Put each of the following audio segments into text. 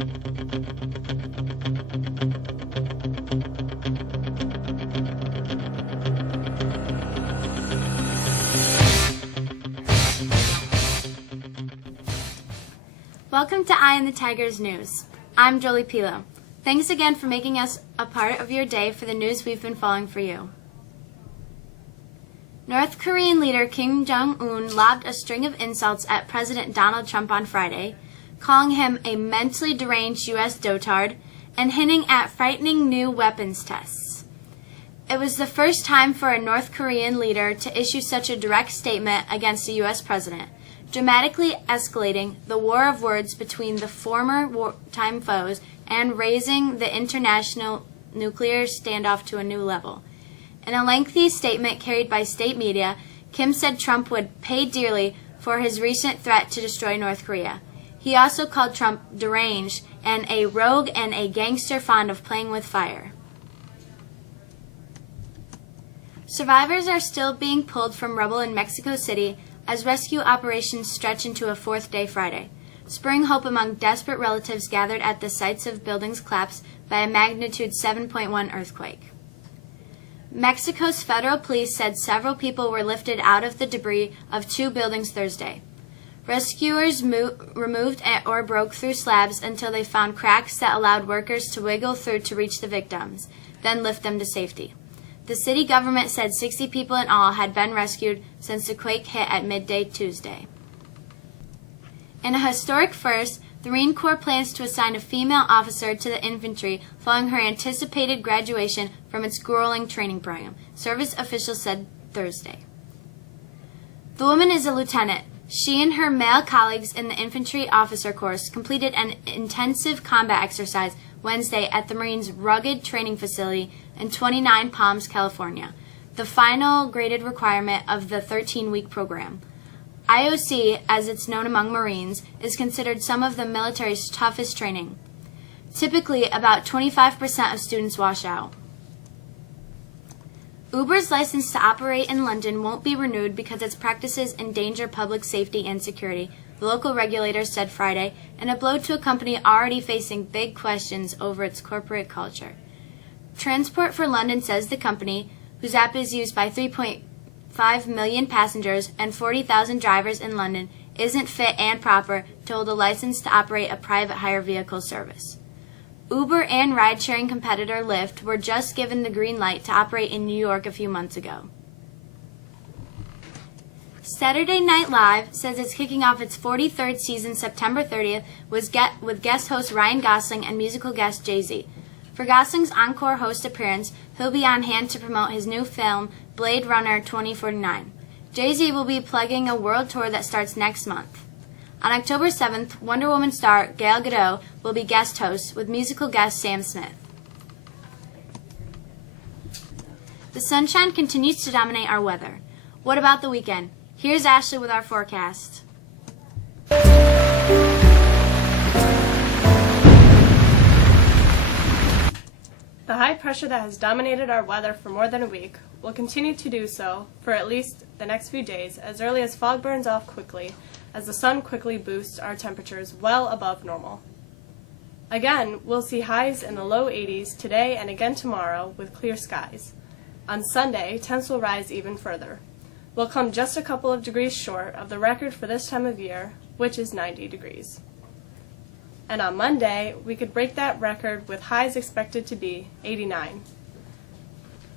Welcome to Eye on the Tigers News. I'm Jolie Pilo. Thanks again for making us a part of your day for the news we've been following for you. North Korean leader Kim Jong-un lobbed a string of insults at President Donald Trump on Friday, calling him a mentally deranged U.S. dotard and hinting at frightening new weapons tests. It was the first time for a North Korean leader to issue such a direct statement against a U.S. president, dramatically escalating the war of words between the former wartime foes and raising the international nuclear standoff to a new level. In a lengthy statement carried by state media, Kim said Trump would pay dearly for his recent threat to destroy North Korea. He also called Trump deranged and a rogue and a gangster fond of playing with fire. Survivors are still being pulled from rubble in Mexico City as rescue operations stretch into a fourth day Friday, spurring hope among desperate relatives gathered at the sites of buildings collapsed by a magnitude 7.1 earthquake. Mexico's federal police said several people were lifted out of the debris of two buildings Thursday. Rescuers removed or broke through slabs until they found cracks that allowed workers to wiggle through to reach the victims, then lift them to safety. The city government said 60 people in all had been rescued since the quake hit at midday Tuesday. In a historic first, the Marine Corps plans to assign a female officer to the infantry following her anticipated graduation from its grueling training program, service officials said Thursday. The woman is a lieutenant. She and her male colleagues in the infantry officer course completed an intensive combat exercise Wednesday at the Marines' rugged training facility in 29 Palms, California, the final graded requirement of the 13-week program. IOC, as it's known among Marines, is considered some of the military's toughest training. Typically, about 25% of students wash out. Uber's license to operate in London won't be renewed because its practices endanger public safety and security, the local regulators said Friday, in a blow to a company already facing big questions over its corporate culture. Transport for London says the company, whose app is used by 3.5 million passengers and 40,000 drivers in London, isn't fit and proper to hold a license to operate a private hire vehicle service. Uber and ride-sharing competitor Lyft were just given the green light to operate in New York a few months ago. Saturday Night Live says it's kicking off its 43rd season September 30th with guest host Ryan Gosling and musical guest Jay-Z. For Gosling's encore host appearance, he'll be on hand to promote his new film, Blade Runner 2049. Jay-Z will be plugging a world tour that starts next month. On October 7th, Wonder Woman star Gal Gadot will be guest host with musical guest Sam Smith. The sunshine continues to dominate our weather. What about the weekend? Here's Ashley with our forecast. The high pressure that has dominated our weather for more than a week will continue to do so for at least the next few days, as early as fog burns off quickly, as the sun quickly boosts our temperatures well above normal. Again, we'll see highs in the low 80s today and again tomorrow with clear skies. On Sunday, temps will rise even further. We'll come just a couple of degrees short of the record for this time of year, which is 90 degrees. And on Monday, we could break that record with highs expected to be 89.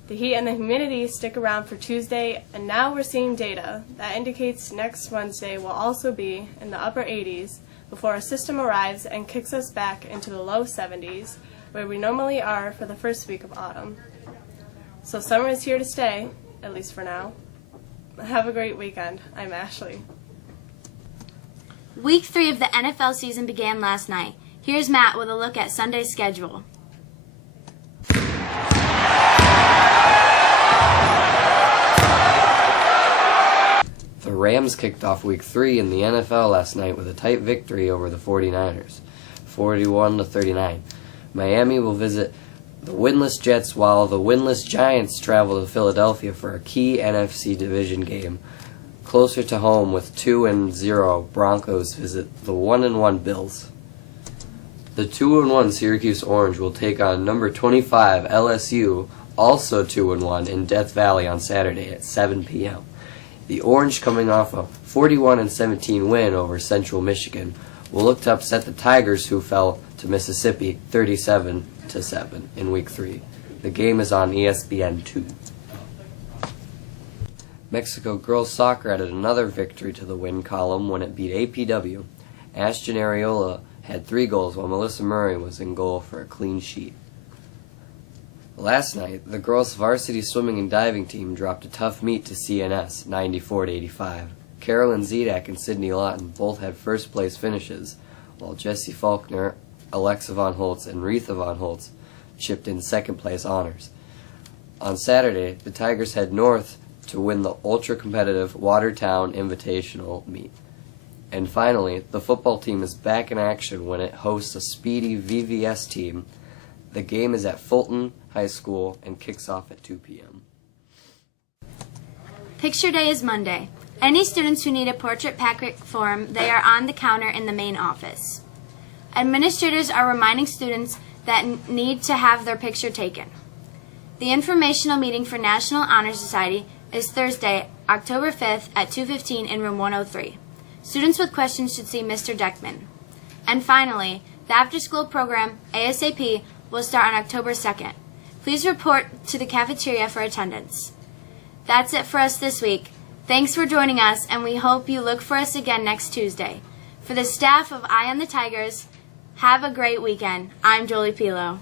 The heat and the humidity stick around for Tuesday, and now we're seeing data that indicates next Wednesday will also be in the upper 80s before a system arrives and kicks us back into the low 70s, where we normally are for the first week of autumn. So summer is here to stay, at least for now. Have a great weekend. I'm Ashley. Week 3 of the NFL season began last night. Here's Matt with a look at Sunday's schedule. The Rams kicked off Week 3 in the NFL last night with a tight victory over the 49ers, 41-39. Miami will visit the winless Jets while the winless Giants travel to Philadelphia for a key NFC division game. Closer to home with 2-0, Broncos visit the 1-1 Bills. The 2-1 Syracuse Orange will take on number 25 LSU, also 2-1 in Death Valley on Saturday at 7 p.m. The Orange, coming off a 41-17 win over Central Michigan, will look to upset the Tigers, who fell to Mississippi 37-7 in Week 3. The game is on ESPN2. Mexico girls soccer added another victory to the win column when it beat APW. Ashton Areola had 3 goals, while Melissa Murray was in goal for a clean sheet. Last night, the girls' varsity swimming and diving team dropped a tough meet to CNS, 94-85. Carolyn Zedak and Sydney Lawton both had first-place finishes, while Jessie Faulkner, Alexa Von Holtz, and Retha Von Holtz chipped in second-place honors. On Saturday, the Tigers head north to win the ultra-competitive Watertown Invitational meet. And finally, the football team is back in action when it hosts a speedy VVS team. The game is at Fulton High School and kicks off at 2 p.m. Picture Day is Monday. Any students who need a portrait packet form, they are on the counter in the main office. Administrators are reminding students that need to have their picture taken. The informational meeting for National Honor Society is Thursday, October 5th at 2:15 in room 103. Students with questions should see Mr. Deckman. And finally, the after-school program, ASAP, will start on October 2nd. Please report to the cafeteria for attendance. That's it for us this week. Thanks for joining us, and we hope you look for us again next Tuesday. For the staff of Eye on the Tigers, have a great weekend. I'm Jolie Pilo.